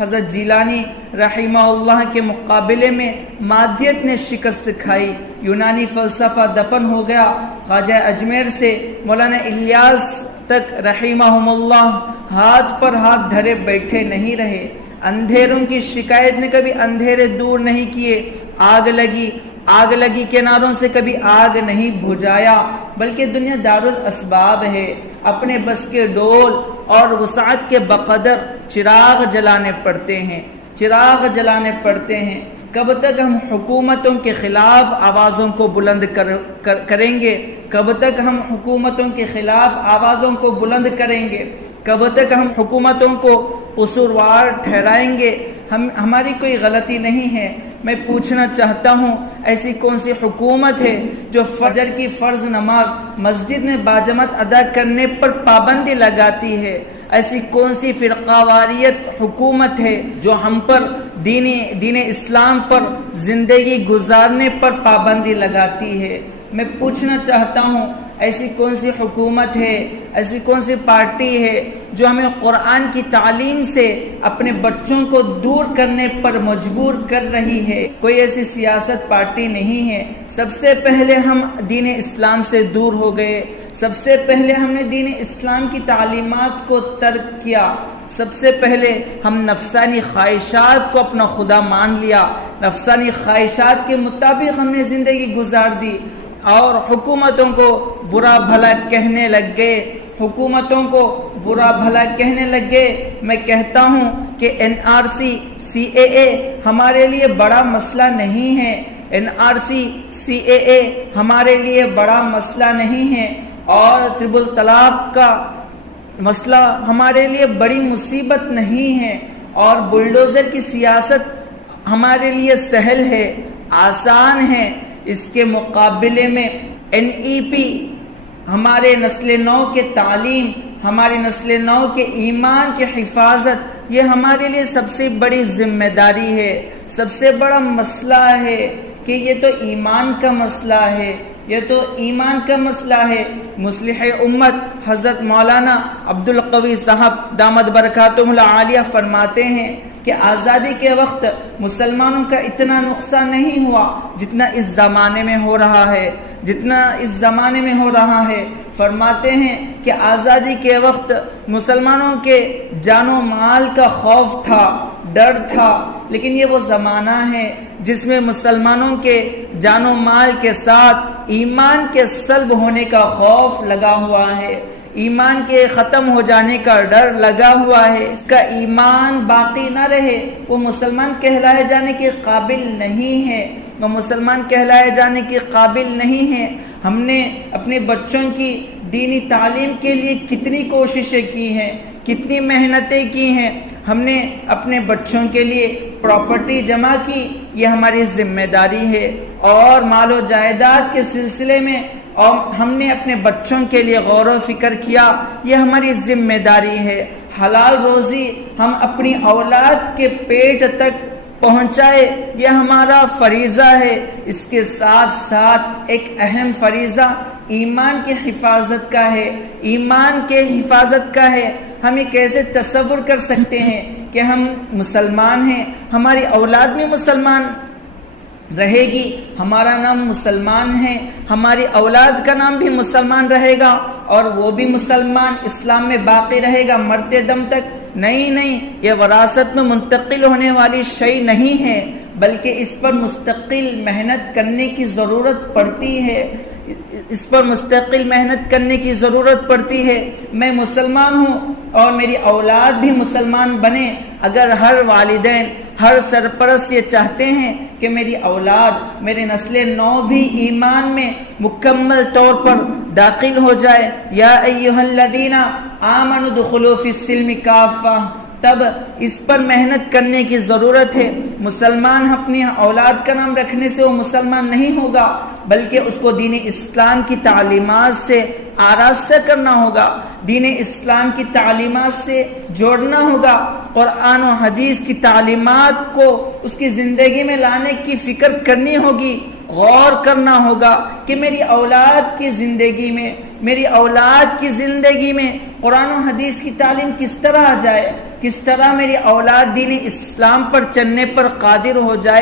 حضرت جیلانی رحمہ اللہ کے مقابلے میں مادیت نے شکست کھائی، یونانی فلسفہ دفن ہو گیا، خواجہ اجمیر سے مولانا الیاس تک رحمہم اللہ ہاتھ پر ہاتھ دھرے بیٹھے نہیں رہے۔ اندھیروں کی شکایت نے کبھی اندھیرے دور نہیں کیے، آگ لگی کناروں سے کبھی آگ نہیں بجھایا، بلکہ دنیا دارالاسباب ہے، اپنے بس کے ڈول اور وسعت کے بقدر چراغ جلانے پڑتے ہیں۔ کب تک ہم حکومتوں کے خلاف آوازوں کو بلند کریں گے؟ کب تک ہم حکومتوں کے خلاف آوازوں کو بلند کریں گے؟ کب تک ہم حکومتوں کو قصوروار ٹھہرائیں گے؟ ہماری کوئی غلطی نہیں ہے۔ میں پوچھنا چاہتا ہوں، ایسی کون سی حکومت ہے جو فجر کی فرض نماز مسجد میں باجماعت ادا کرنے پر پابندی لگاتی ہے؟ ایسی کون سی فرقہ واریت حکومت ہے جو ہم پر دین اسلام پر زندگی گزارنے پر پابندی لگاتی ہے؟ میں پوچھنا چاہتا ہوں، ایسی کون سی حکومت ہے، ایسی کون سی پارٹی ہے جو ہمیں قرآن کی تعلیم سے اپنے بچوں کو دور کرنے پر مجبور کر رہی ہے؟ کوئی ایسی سیاست پارٹی نہیں ہے۔ سب سے پہلے ہم دین اسلام سے دور ہو گئے، سب سے پہلے ہم نے دین اسلام کی تعلیمات کو ترک کیا، سب سے پہلے ہم نفسانی خواہشات کو اپنا خدا مان لیا، نفسانی خواہشات کے مطابق ہم نے زندگی گزار دی اور حکومتوں کو برا بھلا کہنے لگ گئے، میں کہتا ہوں کہ NRC CAA ہمارے لیے بڑا مسئلہ نہیں ہے، NRC CAA ہمارے لیے بڑا مسئلہ نہیں ہے، اور طلاق طلاق کا مسئلہ ہمارے لیے بڑی مصیبت نہیں ہے، اور بلڈوزر کی سیاست ہمارے لیے سہل ہے، آسان ہے۔ اس کے مقابلے میں NEP ہمارے نسل نو کے تعلیم، ہماری نسل نو کے ایمان کی حفاظت، یہ ہمارے لیے سب سے بڑی ذمہ داری ہے، سب سے بڑا مسئلہ ہے کہ یہ تو ایمان کا مسئلہ ہے، یہ تو ایمان کا مسئلہ ہے۔ مصلح امت حضرت مولانا عبدالقوی صاحب دامت برکاتہم العالیہ فرماتے ہیں کہ آزادی کے وقت مسلمانوں کا اتنا نقصان نہیں ہوا جتنا اس زمانے میں ہو رہا ہے، فرماتے ہیں کہ آزادی کے وقت مسلمانوں کے جان و مال کا خوف تھا، ڈر تھا، لیکن یہ وہ زمانہ ہے جس میں مسلمانوں کے جان و مال کے ساتھ ایمان کے سلب ہونے کا خوف لگا ہوا ہے، ایمان کے ختم ہو جانے کا ڈر لگا ہوا ہے۔ اس کا ایمان باقی نہ رہے، وہ مسلمان کہلائے جانے کے قابل نہیں ہے، وہ مسلمان کہلائے جانے کے قابل نہیں ہے۔ ہم نے اپنے بچوں کی دینی تعلیم کے لیے کتنی کوششیں کی ہیں، کتنی محنتیں کی ہیں، ہم نے اپنے بچوں کے لیے پراپرٹی جمع کی، یہ ہماری ذمہ داری ہے، اور مال و جائیداد کے سلسلے میں اور ہم نے اپنے بچوں کے لیے غور و فکر کیا، یہ ہماری ذمہ داری ہے۔ حلال روزی ہم اپنی اولاد کے پیٹ تک پہنچائے، یہ ہمارا فریضہ ہے۔ اس کے ساتھ ساتھ ایک اہم فریضہ ایمان کی حفاظت کا ہے، ایمان کے حفاظت کا ہے۔ ہم یہ کیسے تصور کر سکتے ہیں کہ ہم مسلمان ہیں، ہماری اولاد بھی مسلمان رہے گی، ہمارا نام مسلمان ہے، ہماری اولاد کا نام بھی مسلمان رہے گا، اور وہ بھی مسلمان اسلام میں باقی رہے گا مرتے دم تک؟ نہیں، یہ وراثت میں منتقل ہونے والی شے نہیں ہے، بلکہ اس پر مستقل محنت کرنے کی ضرورت پڑتی ہے۔ میں مسلمان ہوں اور میری اولاد بھی مسلمان بنے۔ اگر ہر والدین، ہر سرپرست یہ چاہتے ہیں کہ میری اولاد، میرے نسل نو بھی ایمان میں مکمل طور پر داخل ہو جائے، یا ایھا الذین آمنوا ادخلوا فی السلم کافہ، تب اس پر محنت کرنے کی ضرورت ہے۔ مسلمان اپنی اولاد کا نام رکھنے سے وہ مسلمان نہیں ہوگا، بلکہ اس کو دین اسلام کی تعلیمات سے آراستہ کرنا ہوگا، دین اسلام کی تعلیمات سے جوڑنا ہوگا، قرآن و حدیث کی تعلیمات کو اس کی زندگی میں لانے کی فکر کرنی ہوگی، غور کرنا ہوگا کہ میری اولاد کی زندگی میں قرآن و حدیث کی تعلیم کس طرح آ جائے۔ کس طرح میری اولاد دین اسلام پر چلنے پر قادر ہو جائے.